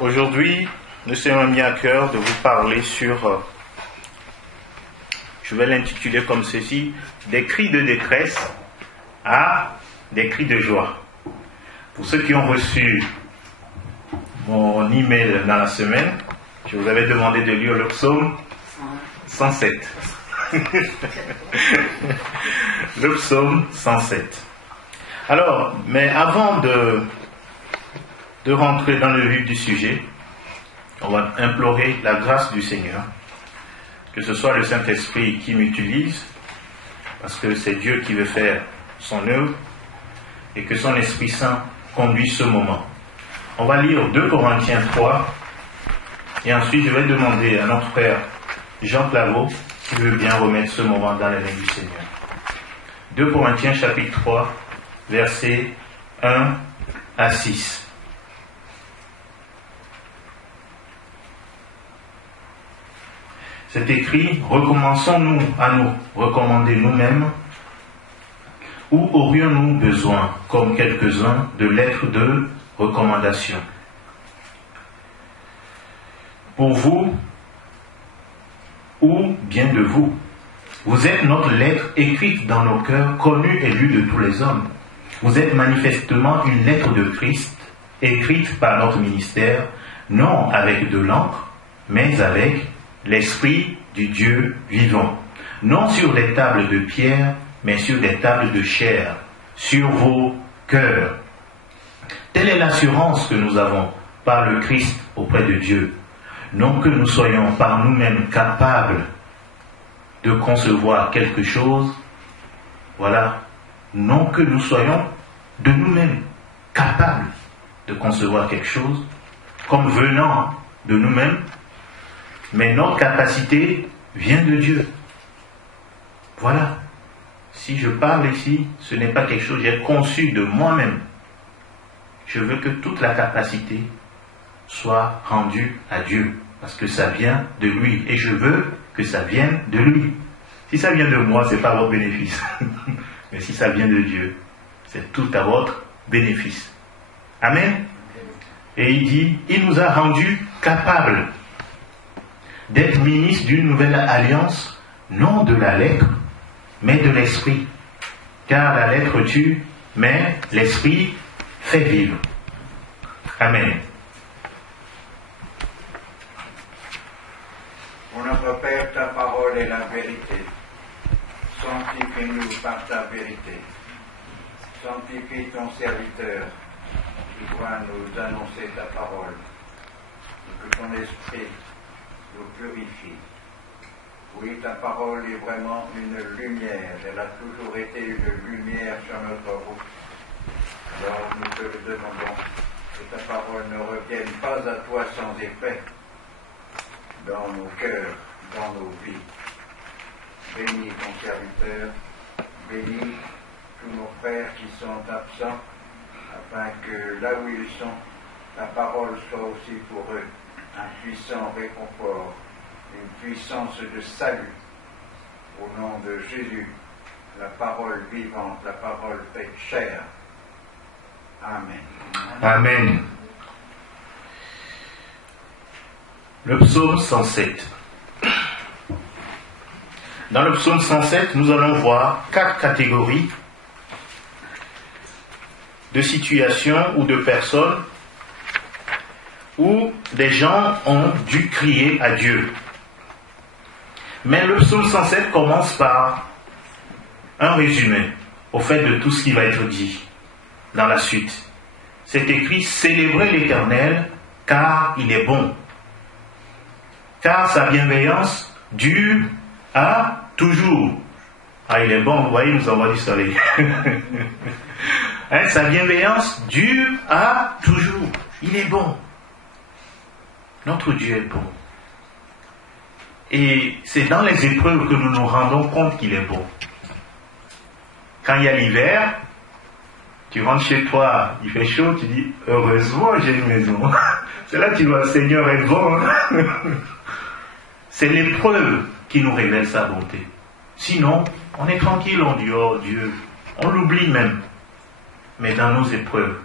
Aujourd'hui, nous sommes mis à cœur de vous parler sur, je vais l'intituler comme ceci, des cris de détresse à des cris de joie. Pour ceux qui ont reçu mon email dans la semaine, je vous avais demandé de lire le psaume 107. Le psaume 107. Alors, mais avant de rentrer dans le vif du sujet, on va implorer la grâce du Seigneur, que ce soit le Saint-Esprit qui m'utilise, parce que c'est Dieu qui veut faire son œuvre, et que son Esprit Saint conduise ce moment. On va lire 2 Corinthiens 3, et ensuite je vais demander à notre frère Jean Claveau s'il veut bien remettre ce moment dans les mains du Seigneur. 2 Corinthiens chapitre 3, versets 1 à 6. C'est écrit, recommençons-nous à nous recommander nous-mêmes, ou aurions-nous besoin, comme quelques-uns, de lettres de recommandation? Pour vous, ou bien de vous, vous êtes notre lettre écrite dans nos cœurs, connue et lue de tous les hommes. Vous êtes manifestement une lettre de Christ, écrite par notre ministère, non avec de l'encre, mais avec l'Esprit du Dieu vivant, non sur des tables de pierre, mais sur des tables de chair, sur vos cœurs. Telle est l'assurance que nous avons par le Christ auprès de Dieu. Non que nous soyons par nous-mêmes capables de concevoir quelque chose, voilà, non que nous soyons de nous-mêmes capables de concevoir quelque chose, comme venant de nous-mêmes, mais notre capacité vient de Dieu. Voilà. Si je parle ici, ce n'est pas quelque chose que j'ai conçu de moi-même. Je veux que toute la capacité soit rendue à Dieu, parce que ça vient de lui, et je veux que ça vienne de lui. Si ça vient de moi, ce n'est pas votre bénéfice. Mais si ça vient de Dieu, c'est tout à votre bénéfice. Amen. Et il dit, il nous a rendus capables d'être ministres d'une nouvelle alliance, non de la lettre, mais de l'esprit. Car la lettre tue, mais l'esprit fait vivre. Amen. Mon notre Père, ta parole est la vérité. Sanctifie-nous par ta vérité. Sanctifie ton serviteur qui doit nous annoncer ta parole. Et que ton esprit nous purifie. Oui, ta parole est vraiment une lumière. Elle a toujours été une lumière sur notre route. Alors nous te le demandons, que ta parole ne revienne pas à toi sans effet dans nos cœurs, dans nos vies. Bénis ton serviteur, bénis tous nos frères qui sont absents, afin que là où ils sont, ta parole soit aussi pour eux un puissant réconfort, une puissance de salut. Au nom de Jésus, la parole vivante, la parole faite chair. Amen. Amen. Le psaume 107. Dans le psaume 107, nous allons voir 4 catégories de situations ou de personnes où des gens ont dû crier à Dieu. Mais le psaume 107 commence par un résumé au fait de tout ce qui va être dit dans la suite. C'est écrit « Célébrez l'Éternel, car il est bon. Car sa bienveillance dure à toujours. » Ah, il est bon, vous voyez, nous envoie du soleil. Hein, sa bienveillance dure à toujours. Il est bon. Notre Dieu est bon. Et c'est dans les épreuves que nous nous rendons compte qu'il est bon. Quand il y a l'hiver, tu rentres chez toi, il fait chaud, tu dis, heureusement j'ai une maison. C'est là que tu vois, le Seigneur est bon. C'est l'épreuve qui nous révèle sa bonté. Sinon, on est tranquille, on dit, oh Dieu, on l'oublie même. Mais dans nos épreuves,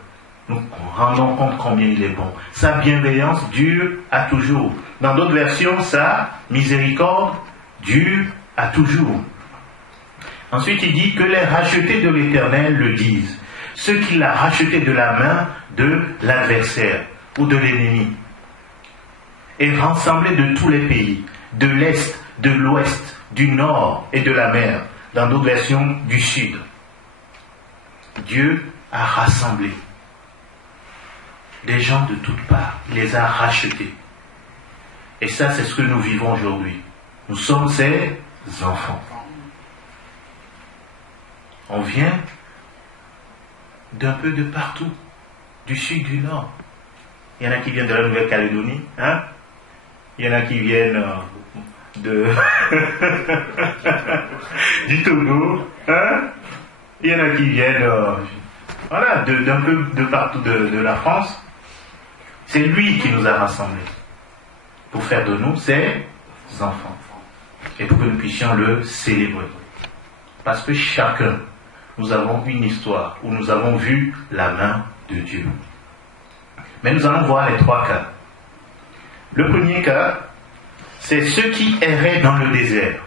nous rendons compte combien il est bon. Sa bienveillance dure à toujours. Dans d'autres versions, sa miséricorde dure à toujours. Ensuite, il dit que les rachetés de l'Éternel le disent. Ceux qu'il a rachetés de la main de l'adversaire ou de l'ennemi. Et rassemblés de tous les pays, de l'Est, de l'Ouest, du Nord et de la mer. Dans d'autres versions, du Sud. Dieu a rassemblé des gens de toutes parts. Il les a rachetés. Et ça, c'est ce que nous vivons aujourd'hui. Nous sommes ses enfants. On vient d'un peu de partout, du Sud, du Nord. Il y en a qui viennent de la Nouvelle-Calédonie, hein? Il y en a qui viennent de du Togo, hein? Il y en a qui viennent voilà, d'un peu de partout de la France. C'est lui qui nous a rassemblés pour faire de nous ses enfants et pour que nous puissions le célébrer. Parce que chacun, nous avons une histoire où nous avons vu la main de Dieu. Mais nous allons voir les trois cas. Le premier cas, c'est ceux qui erraient dans le désert.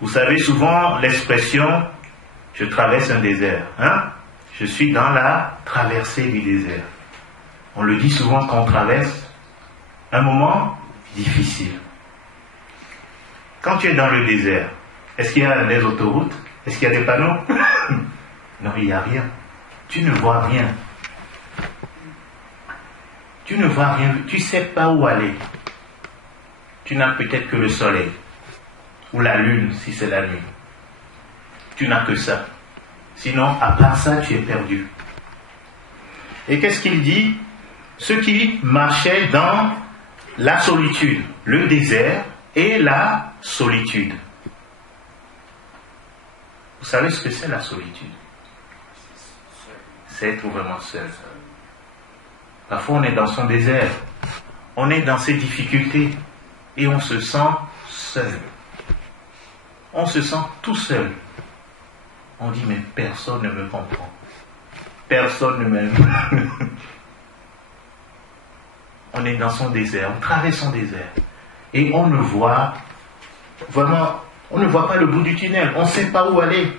Vous savez souvent l'expression « je traverse un désert hein? ». Je suis dans la traversée du désert. On le dit souvent quand on traverse un moment difficile. Quand tu es dans le désert, est-ce qu'il y a des autoroutes? Est-ce qu'il y a des panneaux? Non, il n'y a rien. Tu ne vois rien. Tu ne vois rien. Tu ne sais pas où aller. Tu n'as peut-être que le soleil. Ou la lune, si c'est la nuit. Tu n'as que ça. Sinon, à part ça, tu es perdu. Et qu'est-ce qu'il dit? Ceux qui marchaient dans la solitude, le désert et la solitude. Vous savez ce que c'est la solitude? C'est être vraiment seul. Parfois on est dans son désert, on est dans ses difficultés et on se sent seul. On se sent tout seul. On dit mais personne ne me comprend. Personne ne m'aime. On est dans son désert, on traverse son désert et on ne voit vraiment, on ne voit pas le bout du tunnel, on ne sait pas où aller.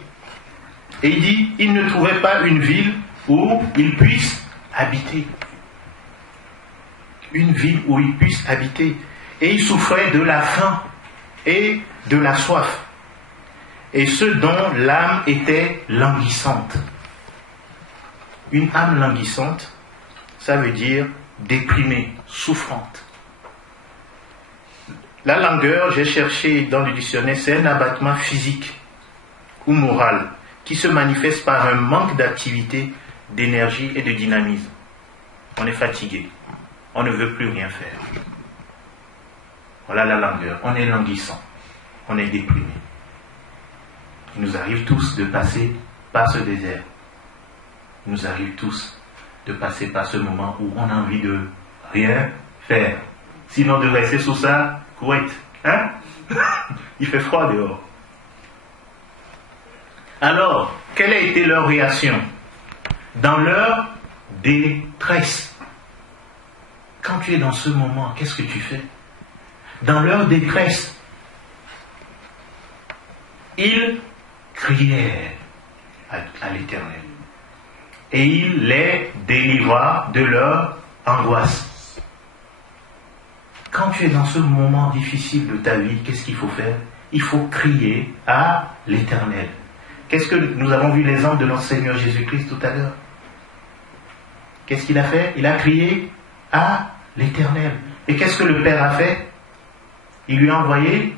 Et il dit, il ne trouvait pas une ville où il puisse habiter. Une ville où il puisse habiter. Et il souffrait de la faim et de la soif. Et ceux dont l'âme était languissante. Une âme languissante, ça veut dire déprimée, souffrante. La langueur, j'ai cherché dans le dictionnaire, c'est un abattement physique ou moral qui se manifeste par un manque d'activité, d'énergie et de dynamisme. On est fatigué, on ne veut plus rien faire. Voilà la langueur, on est languissant, on est déprimé. Il nous arrive tous de passer par ce désert. Il nous arrive tous de passer par ce moment où on a envie de rien faire. Sinon de rester sous sa couette. Hein? Il fait froid dehors. Alors, quelle a été leur réaction? Dans leur détresse. Quand tu es dans ce moment, qu'est-ce que tu fais? Dans leur détresse, ils crièrent à l'Éternel. Et il les délivra de leur angoisse. Quand tu es dans ce moment difficile de ta vie, qu'est-ce qu'il faut faire? Il faut crier à l'Éternel. Qu'est-ce que nous avons vu l'exemple de notre Seigneur Jésus-Christ tout à l'heure? Qu'est-ce qu'il a fait? Il a crié à l'Éternel. Et qu'est-ce que le Père a fait? Il lui a envoyé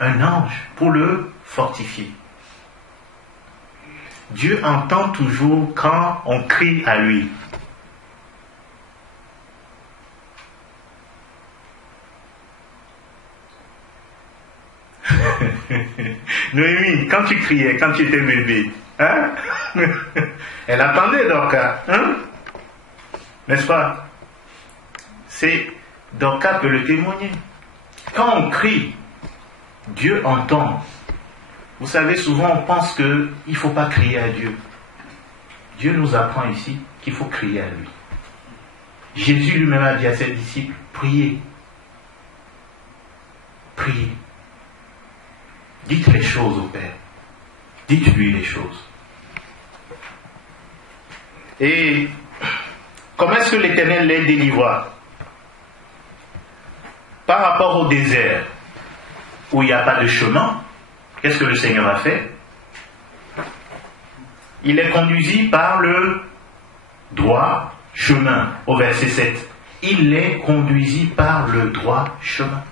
un ange pour le fortifier. Dieu entend toujours quand on crie à lui. Noémie, quand tu criais, quand tu étais bébé, hein? Elle attendait Dorcas, hein? N'est-ce pas? C'est Dorcas peut le témoigner. Quand on crie, Dieu entend. Vous savez, souvent on pense qu'il ne faut pas crier à Dieu. Dieu nous apprend ici qu'il faut crier à lui. Jésus lui-même a dit à ses disciples, priez. Priez. Dites les choses au Père. Dites-lui les choses. Et comment est-ce que l'Éternel les délivra? Par rapport au désert, où il n'y a pas de chemin, qu'est-ce que le Seigneur a fait? Il les conduisit par le droit chemin, au verset 7. Il les conduisit par le droit chemin.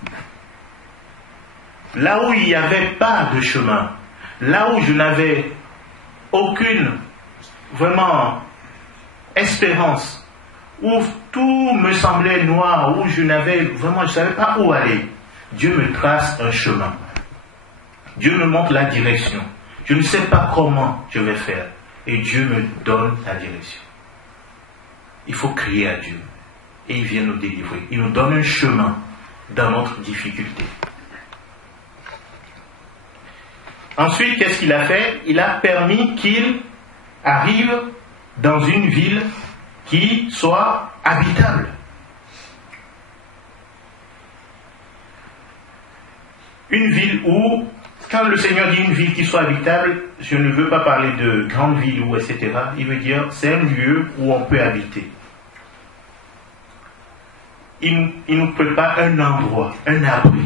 Là où il n'y avait pas de chemin, là où je n'avais aucune vraiment espérance, où tout me semblait noir, où je ne savais pas où aller, Dieu me trace un chemin. Dieu me montre la direction. Je ne sais pas comment je vais faire. Et Dieu me donne la direction. Il faut crier à Dieu. Et il vient nous délivrer. Il nous donne un chemin dans notre difficulté. Ensuite, qu'est-ce qu'il a fait? Il a permis qu'il arrive dans une ville qui soit habitable. Une ville où, quand le Seigneur dit une ville qui soit habitable, je ne veux pas parler de grande ville ou etc. Il veut dire c'est un lieu où on peut habiter. Il nous prépare un endroit, un abri.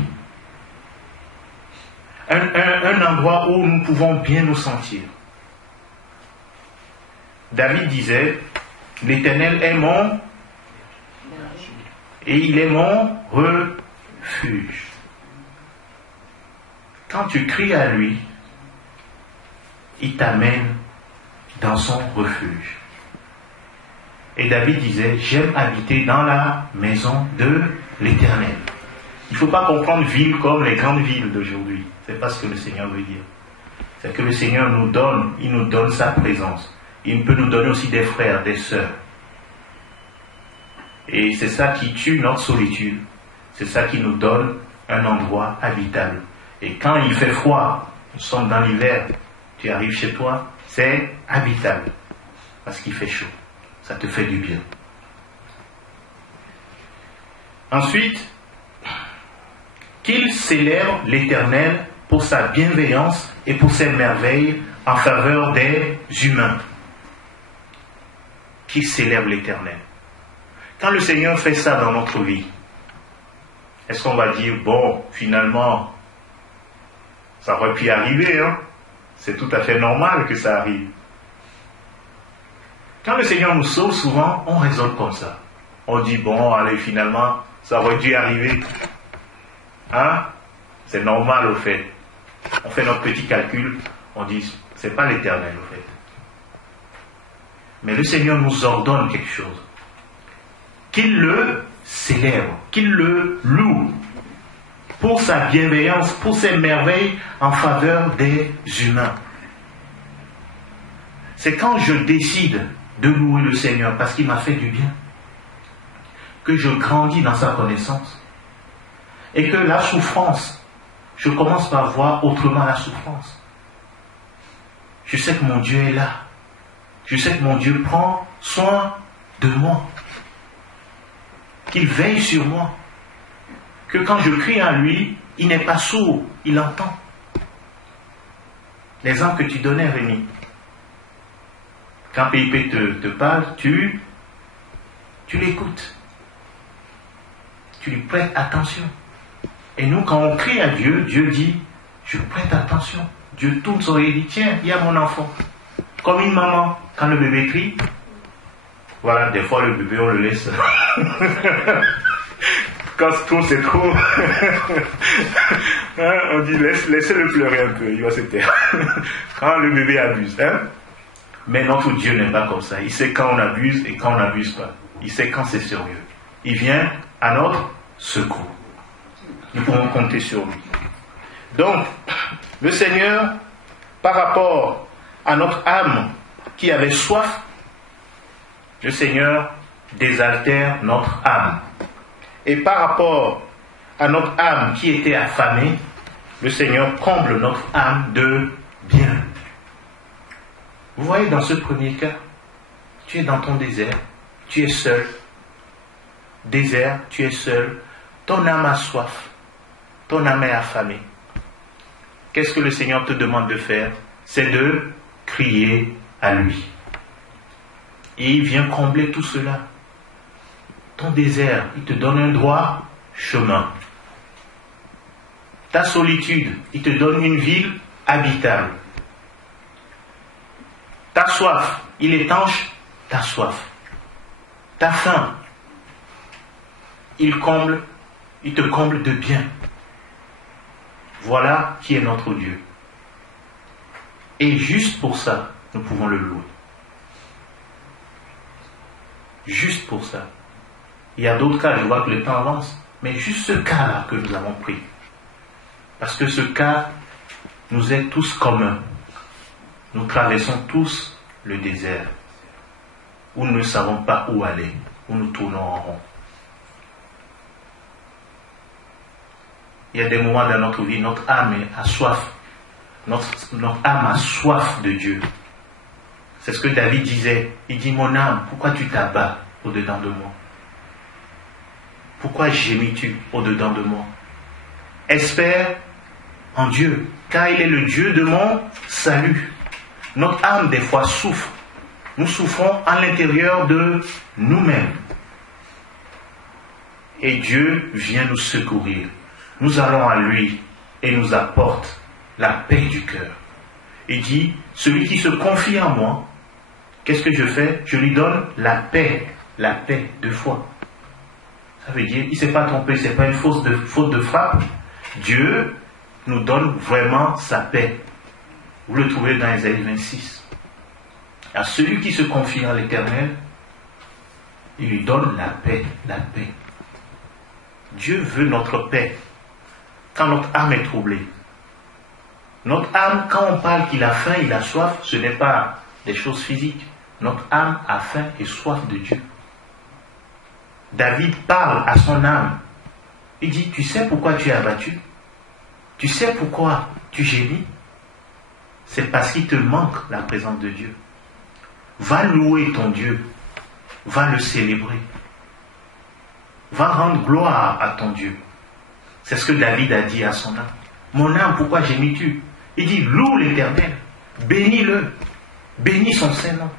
Un endroit où nous pouvons bien nous sentir. David disait, l'Éternel est mon et il est mon refuge. Quand tu cries à lui, il t'amène dans son refuge. Et David disait, j'aime habiter dans la maison de l'Éternel. Il ne faut pas comprendre ville comme les grandes villes d'aujourd'hui. Ce n'est pas ce que le Seigneur veut dire. C'est que le Seigneur nous donne, il nous donne sa présence. Il peut nous donner aussi des frères, des sœurs. Et c'est ça qui tue notre solitude. C'est ça qui nous donne un endroit habitable. Et quand il fait froid, nous sommes dans l'hiver, tu arrives chez toi, c'est habitable. Parce qu'il fait chaud. Ça te fait du bien. Ensuite, qu'il célèbre l'Éternel pour sa bienveillance et pour ses merveilles en faveur des humains. Qu'il célèbre l'Éternel. Quand le Seigneur fait ça dans notre vie, est-ce qu'on va dire, bon, finalement, ça aurait pu arriver, hein? C'est tout à fait normal que ça arrive. Quand le Seigneur nous sauve, souvent, on raisonne comme ça. On dit, bon, allez, finalement, ça aurait dû arriver. Hein? C'est normal, au fait. On fait notre petit calcul, on dit, c'est pas l'Éternel, au fait. Mais le Seigneur nous ordonne quelque chose. Qu'il le célèbre, qu'il le loue pour sa bienveillance, pour ses merveilles en faveur des humains. C'est quand je décide de louer le Seigneur parce qu'il m'a fait du bien, que je grandis dans sa connaissance, et que la souffrance, je commence par voir autrement la souffrance. Je sais que mon Dieu est là. Je sais que mon Dieu prend soin de moi. Qu'il veille sur moi. Que quand je crie à lui, il n'est pas sourd, il entend. L'exemple que tu donnais, Rémi. Quand PIP te parle, tu l'écoutes. Tu lui prêtes attention. Et nous, quand on crie à Dieu, Dieu dit, je prête attention. Dieu tourne son oreille et dit, tiens, il y a mon enfant. Comme une maman, quand le bébé crie, voilà, des fois le bébé, on le laisse. Quand c'est trop, hein, on dit, laissez-le pleurer un peu, il va se taire. Quand le bébé abuse, hein. Mais notre Dieu n'est pas comme ça. Il sait quand on abuse et quand on n'abuse pas. Il sait quand c'est sérieux. Il vient à notre secours. Nous pouvons compter sur lui. Donc, le Seigneur, par rapport à notre âme qui avait soif, le Seigneur désaltère notre âme. Et par rapport à notre âme qui était affamée, le Seigneur comble notre âme de bien. Vous voyez, dans ce premier cas, Tu es dans ton désert, tu es seul. Désert, tu es seul. Ton âme a soif, ton âme est affamée. Qu'est-ce que le Seigneur te demande de faire? C'est de crier à lui. Et il vient combler tout cela. Ton désert, il te donne un droit chemin. Ta solitude, il te donne une ville habitable. Ta soif, il étanche ta soif. Ta faim, il te comble de bien. Voilà qui est notre Dieu. Et juste pour ça, nous pouvons le louer. Juste pour ça. Il y a d'autres cas, je vois que le temps avance, mais juste ce cas-là que nous avons pris. Parce que ce cas nous est tous commun. Nous traversons tous le désert, où nous ne savons pas où aller, où nous tournons en rond. Il y a des moments dans notre vie, notre âme a soif. Notre âme a soif de Dieu. C'est ce que David disait. Il dit, mon âme, pourquoi tu t'abats au-dedans de moi? Pourquoi gémis-tu au-dedans de moi? Espère en Dieu, car il est le Dieu de mon salut. Notre âme, des fois, souffre. Nous souffrons à l'intérieur de nous-mêmes. Et Dieu vient nous secourir. Nous allons à lui et nous apporte la paix du cœur. Il dit, celui qui se confie en moi, qu'est-ce que je fais? Je lui donne la paix de foi. Ça veut dire, il ne s'est pas trompé, ce n'est pas une faute de frappe. Dieu nous donne vraiment sa paix. Vous le trouvez dans Ésaïe 26. À celui qui se confie en l'Éternel, il lui donne la paix, la paix. Dieu veut notre paix quand notre âme est troublée. Notre âme, quand on parle qu'il a faim, il a soif, ce n'est pas des choses physiques. Notre âme a faim et soif de Dieu. David parle à son âme. Il dit, tu sais pourquoi tu es abattu? Tu sais pourquoi tu gémis? C'est parce qu'il te manque la présence de Dieu. Va louer ton Dieu. Va le célébrer. Va rendre gloire à ton Dieu. C'est ce que David a dit à son âme. Mon âme, pourquoi gémis-tu? Il dit, loue l'Éternel. Bénis-le. Bénis son Saint-Nom.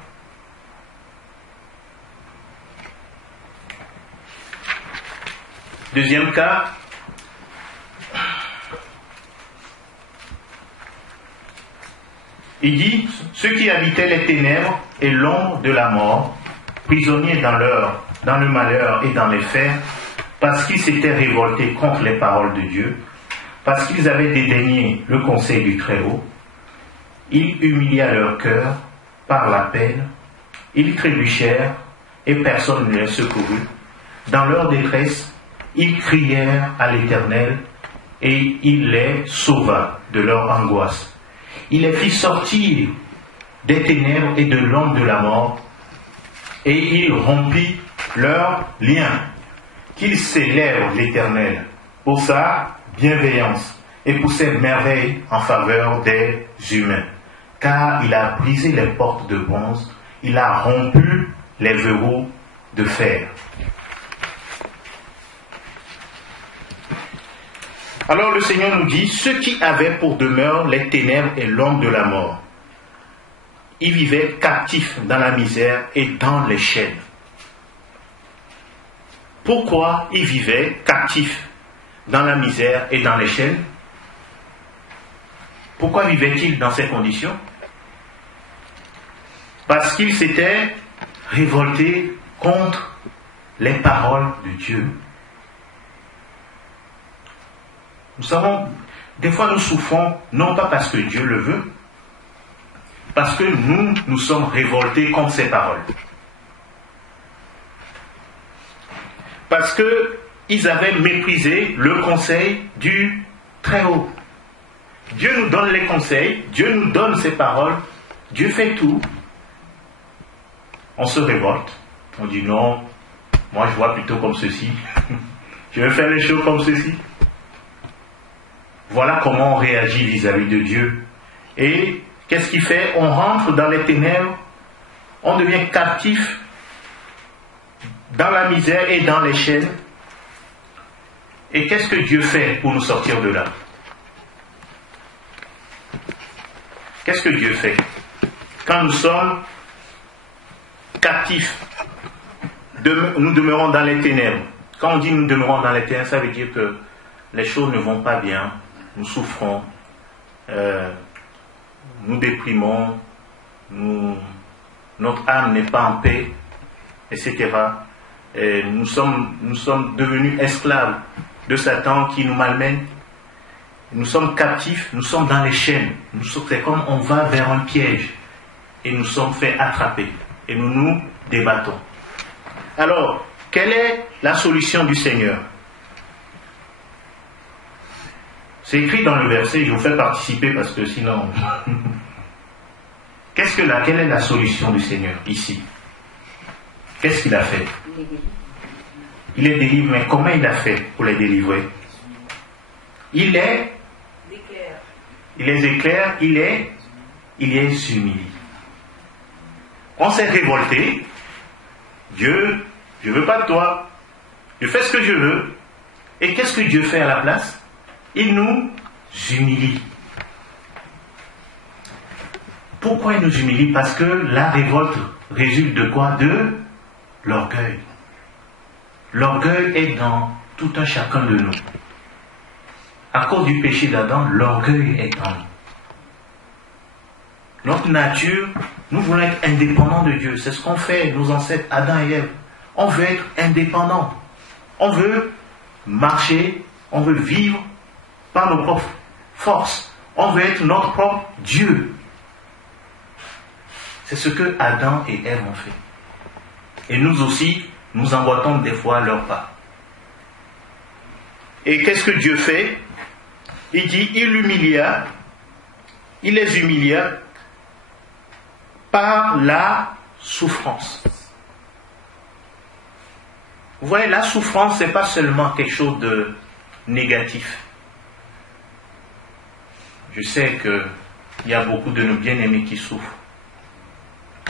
Deuxième cas, il dit, ceux qui habitaient les ténèbres et l'ombre de la mort, prisonniers dans le malheur et dans les fers, parce qu'ils s'étaient révoltés contre les paroles de Dieu, parce qu'ils avaient dédaigné le conseil du Très-Haut, il humilia leur cœur par la peine, ils trébuchèrent et personne ne les secourut. Dans leur détresse, ils crièrent à l'Éternel et il les sauva de leur angoisse. Il les fit sortir des ténèbres et de l'ombre de la mort et il rompit leurs liens. Qu'il célèbre l'Éternel pour sa bienveillance et pour ses merveilles en faveur des humains. Car il a brisé les portes de bronze, il a rompu les verrous de fer. Alors le Seigneur nous dit, ceux qui avaient pour demeure les ténèbres et l'ombre de la mort, ils vivaient captifs dans la misère et dans les chaînes. Pourquoi ils vivaient captifs dans la misère et dans les chaînes? Pourquoi vivaient-ils dans ces conditions? Parce qu'ils s'étaient révoltés contre les paroles de Dieu. Nous savons, des fois nous souffrons, non pas parce que Dieu le veut, parce que nous sommes révoltés contre ses paroles. Parce qu'ils avaient méprisé le conseil du Très-Haut. Dieu nous donne les conseils, Dieu nous donne ses paroles, Dieu fait tout. On se révolte, on dit non, moi je vois plutôt comme ceci, je vais faire les choses comme ceci. Voilà comment on réagit vis-à-vis de Dieu. Et qu'est-ce qu'il fait? On rentre dans les ténèbres, On devient captif dans la misère et dans les chaînes. Et qu'est-ce que Dieu fait pour nous sortir de là? Qu'est-ce que Dieu fait quand nous sommes captifs? Nous demeurons dans les ténèbres. Quand on dit nous demeurons dans les ténèbres, ça veut dire que les choses ne vont pas bien, nous souffrons, nous déprimons, notre âme n'est pas en paix, etc. Et nous sommes devenus esclaves de Satan qui nous malmène. Nous sommes captifs, nous sommes dans les chaînes. C'est comme on va vers un piège et nous sommes fait attraper et nous nous débattons. Alors, quelle est la solution du Seigneur? C'est écrit dans le verset, je vous fais participer parce que sinon... Quelle est la solution du Seigneur ici? Qu'est-ce qu'il a fait? Il les délivre, mais comment il a fait pour les délivrer? Il les éclaire, il les humilie. On s'est révolté. Dieu, je ne veux pas de toi. Je fais ce que je veux. Et qu'est-ce que Dieu fait à la place? Il nous humilie. Pourquoi il nous humilie? Parce que la révolte résulte de quoi? De l'orgueil. L'orgueil est dans tout un chacun de nous. À cause du péché d'Adam, l'orgueil est en nous. Notre nature, nous voulons être indépendants de Dieu. C'est ce qu'ont fait nos ancêtres Adam et Ève. On veut être indépendants. On veut marcher, on veut vivre par nos propres forces. On veut être notre propre Dieu. C'est ce que Adam et Ève ont fait. Et nous aussi, nous emboîtons des fois leurs pas. Et qu'est-ce que Dieu fait? Il dit, il les humilia par la souffrance. Vous voyez, la souffrance, ce n'est pas seulement quelque chose de négatif. Je sais qu'il y a beaucoup de nos bien-aimés qui souffrent,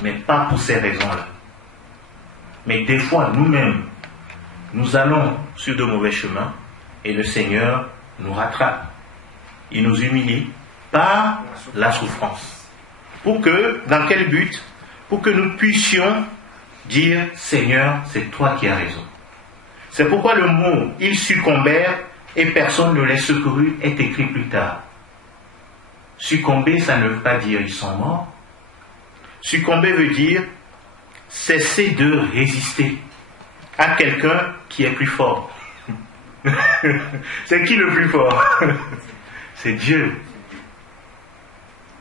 mais pas pour ces raisons-là. Mais des fois, nous-mêmes, nous allons sur de mauvais chemins et le Seigneur nous rattrape. Il nous humilie par la souffrance. Pour que, dans quel but? Pour que nous puissions dire, Seigneur, c'est toi qui as raison. C'est pourquoi le mot « ils succombèrent et personne ne les secourut » est écrit plus tard. Succomber, ça ne veut pas dire ils sont morts. Succomber veut dire cesser de résister à quelqu'un qui est plus fort. C'est qui le plus fort? C'est Dieu.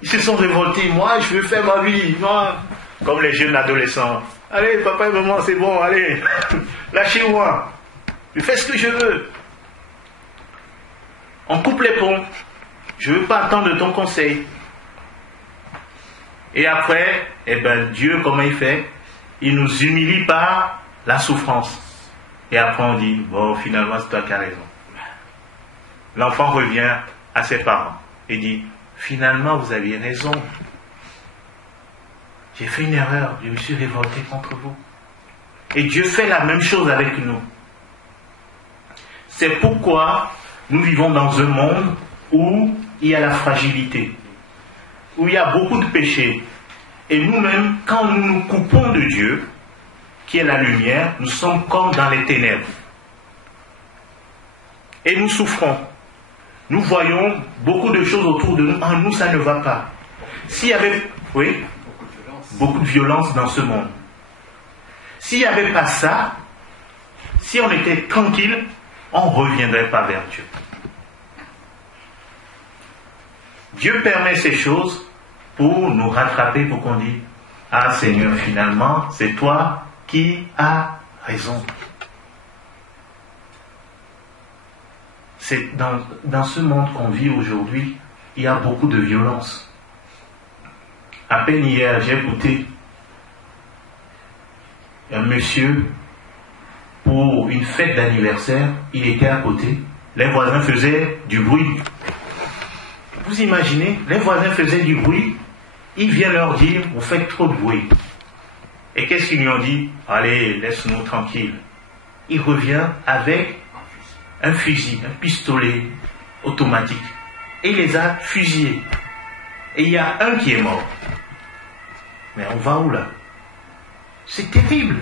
Ils se sont révoltés. Moi, je veux faire ma vie. Moi, comme les jeunes adolescents. Allez, papa et maman, c'est bon, allez. Lâchez-moi. Je fais ce que je veux. On coupe les ponts. Je ne veux pas attendre de ton conseil. Et après, Dieu, comment il fait? Il nous humilie par la souffrance. Et après on dit, bon, finalement c'est toi qui as raison. L'enfant revient à ses parents et dit, finalement vous aviez raison. J'ai fait une erreur, je me suis révolté contre vous. Et Dieu fait la même chose avec nous. C'est pourquoi nous vivons dans un monde où il y a la fragilité, où il y a beaucoup de péchés. Et nous-mêmes, quand nous nous coupons de Dieu, qui est la lumière, nous sommes comme dans les ténèbres. Et nous souffrons. Nous voyons beaucoup de choses autour de nous. En nous, ça ne va pas. S'il y avait, beaucoup de violence dans ce monde. S'il n'y avait pas ça, si on était tranquille, on ne reviendrait pas vers Dieu. Dieu permet ces choses pour nous rattraper, pour qu'on dise, ah Seigneur, finalement, c'est toi qui as raison. C'est dans ce monde qu'on vit aujourd'hui, il y a beaucoup de violence. À peine hier, j'ai écouté un monsieur, pour une fête d'anniversaire, il était à côté, les voisins faisaient du bruit. Vous imaginez, les voisins faisaient du bruit, il vient leur dire, vous faites trop de bruit. Et qu'est-ce qu'ils lui ont dit? Allez, laisse-nous tranquille. Il revient avec un fusil, un pistolet automatique. Et il les a fusillés. Et il y a un qui est mort. Mais on va où là? C'est terrible.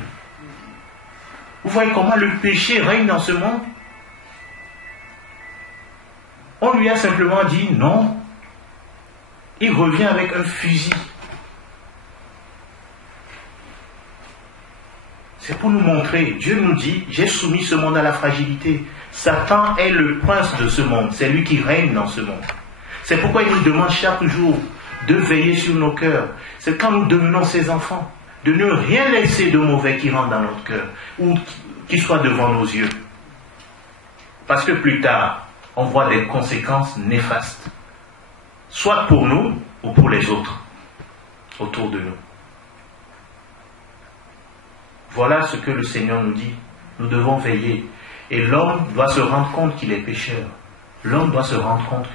Vous voyez comment le péché règne dans ce monde? On lui a simplement dit non. Il revient avec un fusil. C'est pour nous montrer. Dieu nous dit, j'ai soumis ce monde à la fragilité. Satan est le prince de ce monde. C'est lui qui règne dans ce monde. C'est pourquoi il nous demande chaque jour de veiller sur nos cœurs. C'est quand nous devenons ses enfants, de ne rien laisser de mauvais qui rentre dans notre cœur ou qui soit devant nos yeux. Parce que plus tard, on voit des conséquences néfastes, soit pour nous ou pour les autres autour de nous. Voilà ce que le Seigneur nous dit. Nous devons veiller. Et l'homme doit se rendre compte qu'il est pécheur. L'homme doit se rendre compte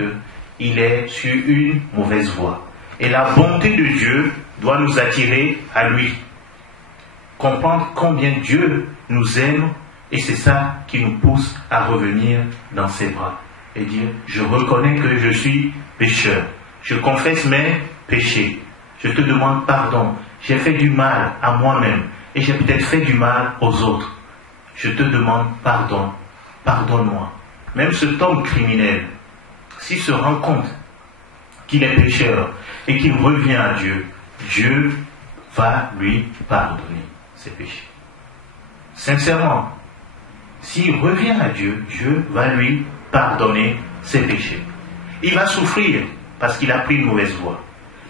qu'il est sur une mauvaise voie. Et la bonté de Dieu doit nous attirer à lui. Comprendre combien Dieu nous aime, et c'est ça qui nous pousse à revenir dans ses bras. Et dire, je reconnais que je suis pécheur. Je confesse mes péchés. Je te demande pardon. J'ai fait du mal à moi-même. Et j'ai peut-être fait du mal aux autres. Je te demande pardon. Pardonne-moi. Même cet homme criminel, s'il se rend compte qu'il est pécheur et qu'il revient à Dieu, Dieu va lui pardonner ses péchés. Sincèrement, s'il revient à Dieu, Dieu va lui pardonner ses péchés. Il va souffrir parce qu'il a pris une mauvaise voie.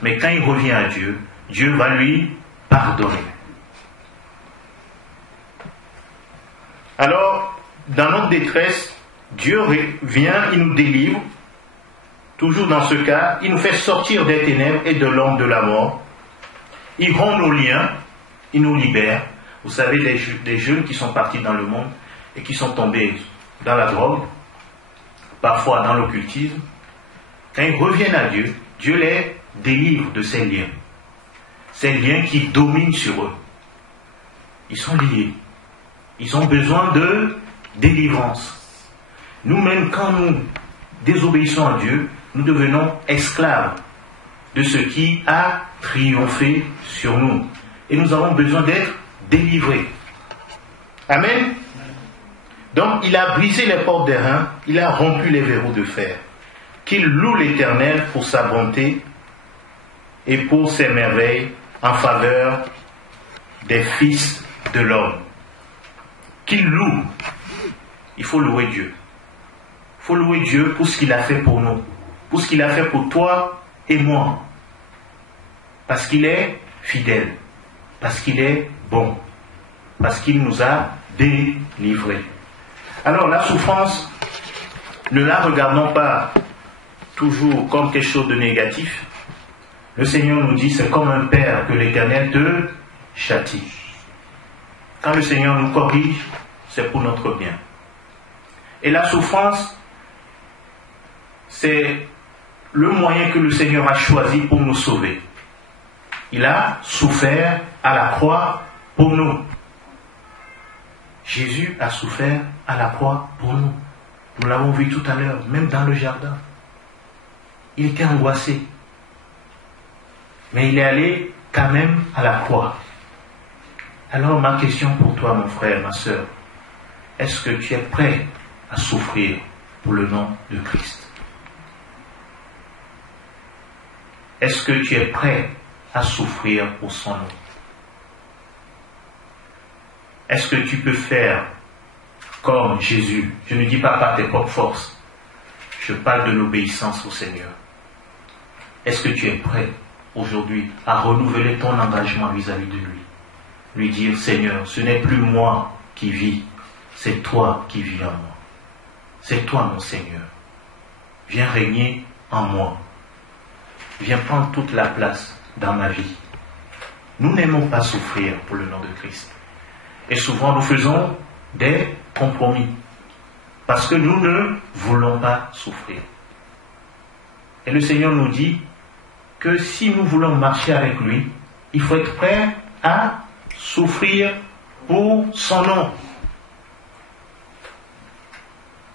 Mais quand il revient à Dieu, Dieu va lui pardonner. Alors, dans notre détresse, Dieu vient, il nous délivre. Toujours dans ce cas, il nous fait sortir des ténèbres et de l'ombre de la mort. Il rompt nos liens, il nous libère. Vous savez, des jeunes qui sont partis dans le monde et qui sont tombés dans la drogue, parfois dans l'occultisme, quand ils reviennent à Dieu, Dieu les délivre de ces liens. Ces liens qui dominent sur eux. Ils sont liés. Ils ont besoin de délivrance. Nous-mêmes, quand nous désobéissons à Dieu, nous devenons esclaves de ce qui a triomphé sur nous. Et nous avons besoin d'être délivrés. Amen. Donc, il a brisé les portes des reins, il a rompu les verrous de fer. Qu'il loue l'Éternel pour sa bonté et pour ses merveilles en faveur des fils de l'homme. Qu'il loue. Il faut louer Dieu. Il faut louer Dieu pour ce qu'il a fait pour nous. Pour ce qu'il a fait pour toi et moi. Parce qu'il est fidèle. Parce qu'il est bon. Parce qu'il nous a délivrés. Alors la souffrance, ne la regardons pas toujours comme quelque chose de négatif. Le Seigneur nous dit, c'est comme un père que l'Éternel te châtie. Quand le Seigneur nous corrige, c'est pour notre bien. Et la souffrance, c'est le moyen que le Seigneur a choisi pour nous sauver. Il a souffert à la croix pour nous. Jésus a souffert à la croix pour nous. Nous l'avons vu tout à l'heure, même dans le jardin. Il était angoissé. Mais il est allé quand même à la croix. Alors ma question pour toi, mon frère, ma soeur, est-ce que tu es prêt à souffrir pour le nom de Christ? Est-ce que tu es prêt à souffrir pour son nom? Est-ce que tu peux faire comme Jésus? Je ne dis pas par tes propres forces. Je parle de l'obéissance au Seigneur. Est-ce que tu es prêt aujourd'hui à renouveler ton engagement vis-à-vis de lui? Lui dire, Seigneur, ce n'est plus moi qui vis, c'est toi qui vis en moi. C'est toi, mon Seigneur. Viens régner en moi. Viens prendre toute la place dans ma vie. Nous n'aimons pas souffrir pour le nom de Christ. Et souvent, nous faisons des compromis. Parce que nous ne voulons pas souffrir. Et le Seigneur nous dit que si nous voulons marcher avec lui, il faut être prêt à souffrir pour son nom.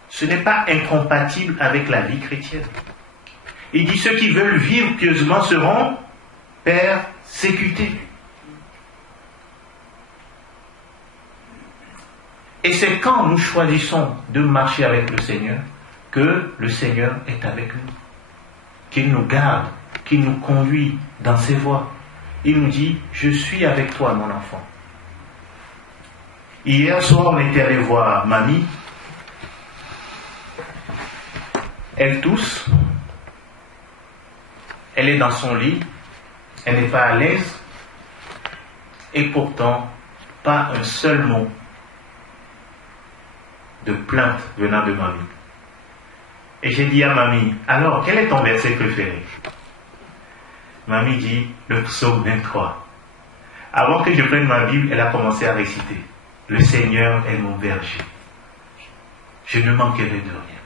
Ce n'est pas incompatible avec la vie chrétienne. Il dit ceux qui veulent vivre pieusement seront persécutés. Et c'est quand nous choisissons de marcher avec le Seigneur que le Seigneur est avec nous, qu'il nous garde, qu'il nous conduit dans ses voies. Il nous dit, je suis avec toi, mon enfant. Hier soir, on était allé voir mamie. Elle tousse. Elle est dans son lit. Elle n'est pas à l'aise. Et pourtant, pas un seul mot de plainte venant de mamie. Et j'ai dit à mamie, alors, quel est ton verset préféré? Mamie dit, le psaume 23. Avant que je prenne ma Bible, elle a commencé à réciter. Le Seigneur est mon berger. Je ne manquerai de rien.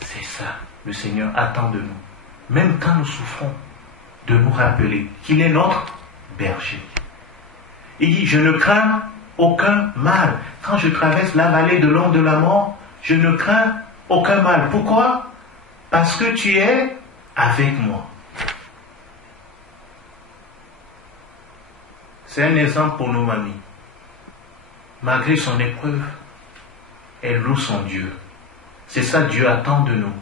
C'est ça, le Seigneur attend de nous. Même quand nous souffrons, de nous rappeler qu'il est notre berger. Il dit, je ne crains aucun mal. Quand je traverse la vallée de l'ombre de la mort, je ne crains aucun mal. Pourquoi? Parce que tu es avec moi. C'est un exemple pour nos mamies. Malgré son épreuve, elle loue son Dieu. C'est ça Dieu attend de nous.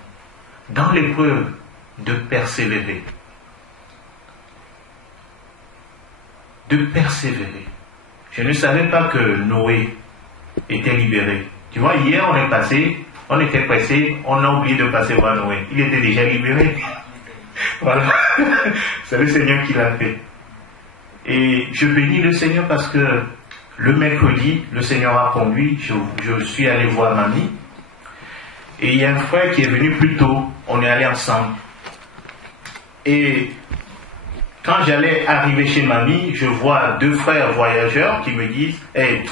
Dans l'épreuve, de persévérer. De persévérer. Je ne savais pas que Noé était libéré. Tu vois, hier on est passé, on était pressé, on a oublié de passer voir Noé. Il était déjà libéré. Voilà. C'est le Seigneur qui l'a fait. Et je bénis le Seigneur parce que le mercredi, le Seigneur a conduit, je suis allé voir mamie. Et il y a un frère qui est venu plus tôt, on est allé ensemble. Et quand j'allais arriver chez mamie, je vois deux frères voyageurs qui me disent,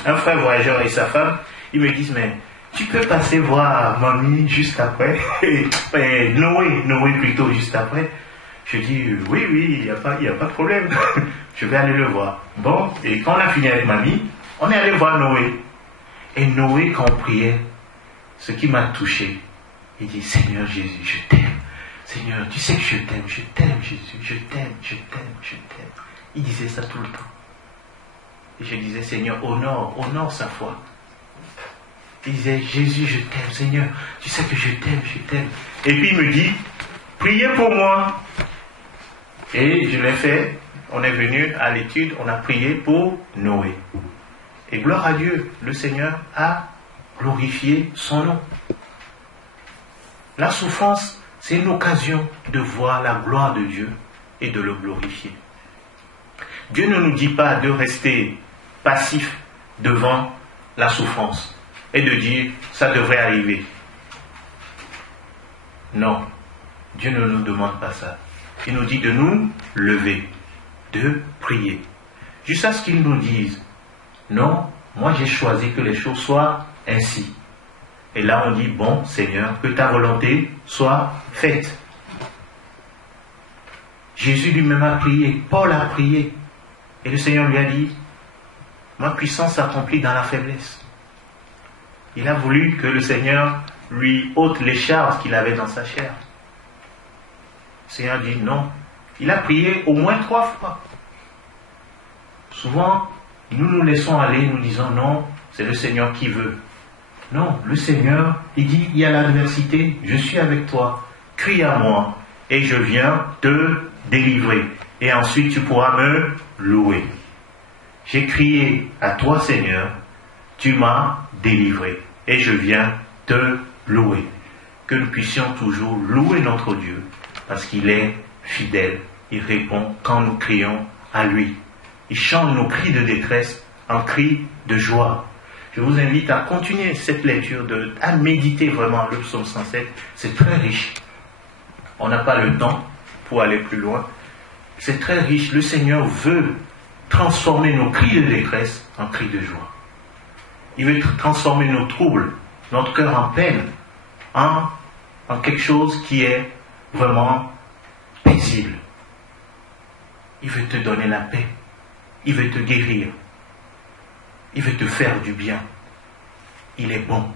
un frère voyageur et sa femme, ils me disent, mais tu peux passer voir mamie juste après, Noé plutôt juste après. Je dis, oui, il n'y a pas de problème, je vais aller le voir. Bon, et quand on a fini avec mamie, on est allé voir Noé. Et Noé, quand on priait, ce qui m'a touché, il dit, Seigneur Jésus, je t'aime. Seigneur, tu sais que je t'aime Jésus, je t'aime. Il disait ça tout le temps. Et je disais, Seigneur, honore sa foi. Il disait, Jésus, je t'aime, Seigneur, tu sais que je t'aime. Et puis il me dit, priez pour moi. Et je l'ai fait, on est venu à l'étude, on a prié pour Noé. Et gloire à Dieu, le Seigneur a glorifié son nom. La souffrance, c'est une occasion de voir la gloire de Dieu et de le glorifier. Dieu ne nous dit pas de rester passif devant la souffrance et de dire ça devrait arriver. Non, Dieu ne nous demande pas ça. Il nous dit de nous lever, de prier, jusqu'à ce qu'il nous dise non, moi j'ai choisi que les choses soient ainsi. Et là on dit, bon Seigneur, que ta volonté soit faite. Jésus lui-même a prié, Paul a prié. Et le Seigneur lui a dit, ma puissance s'accomplit dans la faiblesse. Il a voulu que le Seigneur lui ôte les charges qu'il avait dans sa chair. Le Seigneur dit non. Il a prié au moins 3 fois. Souvent, nous nous laissons aller, nous disons non, c'est le Seigneur qui veut. Non, le Seigneur, il dit, il y a l'adversité, je suis avec toi, crie à moi et je viens te délivrer. Et ensuite tu pourras me louer. J'ai crié à toi Seigneur, tu m'as délivré et je viens te louer. Que nous puissions toujours louer notre Dieu parce qu'il est fidèle, il répond quand nous crions à lui. Il change nos cris de détresse en cris de joie. Je vous invite à continuer cette lecture, à méditer vraiment le psaume 107. C'est très riche. On n'a pas le temps pour aller plus loin. C'est très riche. Le Seigneur veut transformer nos cris de détresse en cris de joie. Il veut transformer nos troubles, notre cœur en peine, en quelque chose qui est vraiment paisible. Il veut te donner la paix. Il veut te guérir. Il veut te faire du bien. Il est bon.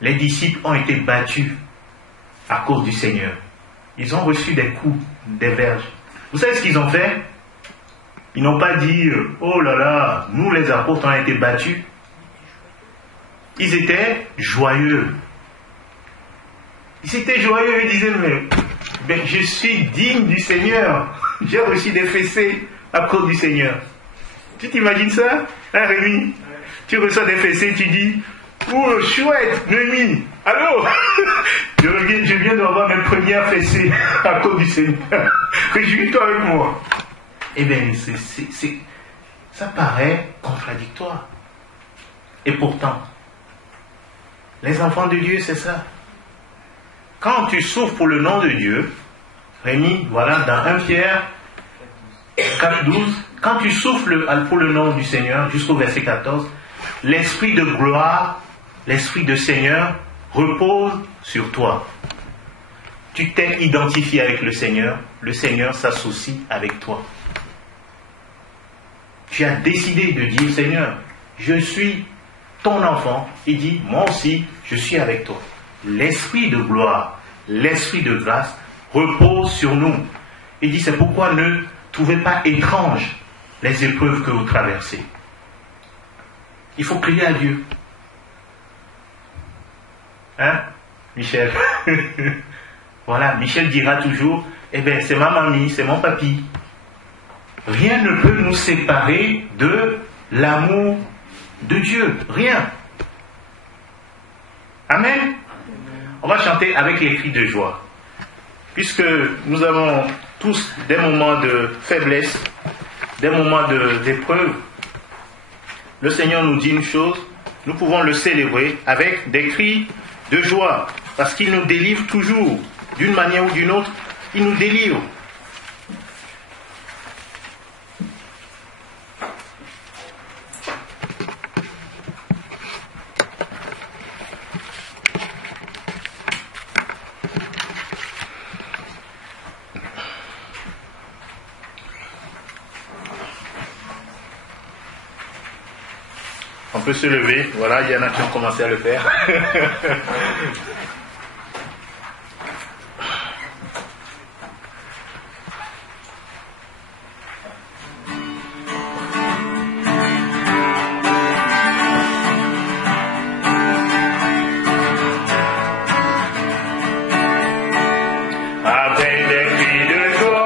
Les disciples ont été battus à cause du Seigneur. Ils ont reçu des coups, des verges. Vous savez ce qu'ils ont fait? Ils n'ont pas dit, oh là là, nous les apôtres ont été battus. Ils étaient joyeux. Ils étaient joyeux, ils disaient, mais je suis digne du Seigneur. J'ai reçu des fessées à cause du Seigneur. Tu t'imagines ça, hein Rémi? Tu reçois des fessées, tu dis, oh chouette, Rémi, allô? Je viens d'avoir mes premières fessées à cause du Seigneur. Réjouis-toi avec moi. Eh bien, ça paraît contradictoire. Et pourtant, les enfants de Dieu, c'est ça. Quand tu souffres pour le nom de Dieu, Rémi, voilà, dans 1 Pierre 4,12, quand tu souffles pour le nom du Seigneur, jusqu'au verset 14, l'esprit de gloire, l'esprit de Seigneur repose sur toi. Tu t'es identifié avec le Seigneur s'associe avec toi. Tu as décidé de dire, Seigneur, je suis ton enfant. Il dit, moi aussi, je suis avec toi. L'esprit de gloire, l'esprit de grâce repose sur nous. Il dit, c'est pourquoi ne trouvez pas étranges les épreuves que vous traversez. Il faut crier à Dieu. Hein, Michel? Voilà, Michel dira toujours, eh bien, c'est ma mamie, c'est mon papy. Rien ne peut nous séparer de l'amour de Dieu. Rien. Amen. On va chanter avec les cris de joie. Puisque nous avons tous des moments de faiblesse, des moments d'épreuve, le Seigneur nous dit une chose, nous pouvons le célébrer avec des cris de joie, parce qu'il nous délivre toujours, d'une manière ou d'une autre, il nous délivre. On peut se lever, voilà, il y en a qui ont commencé à le faire. Avec des cris de joie,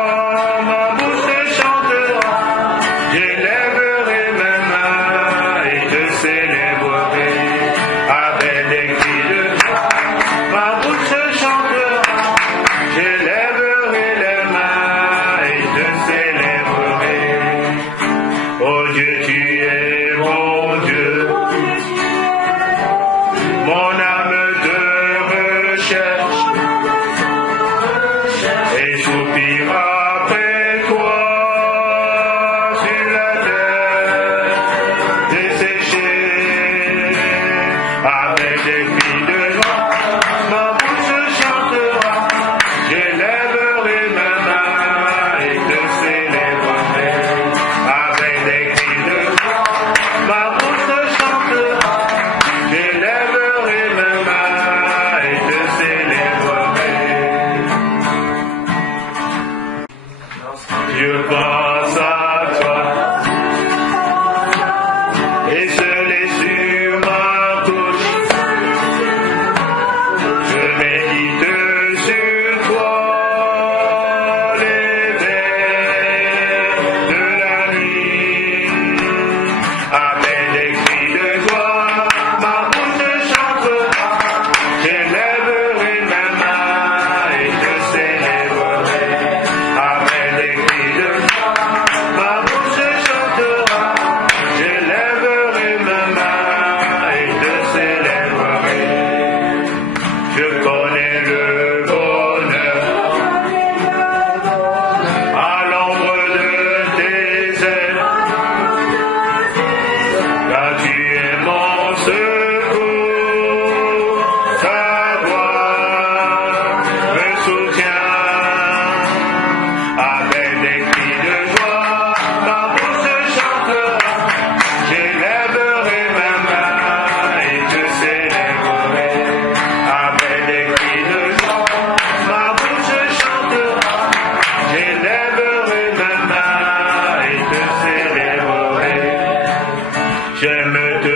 J'aime te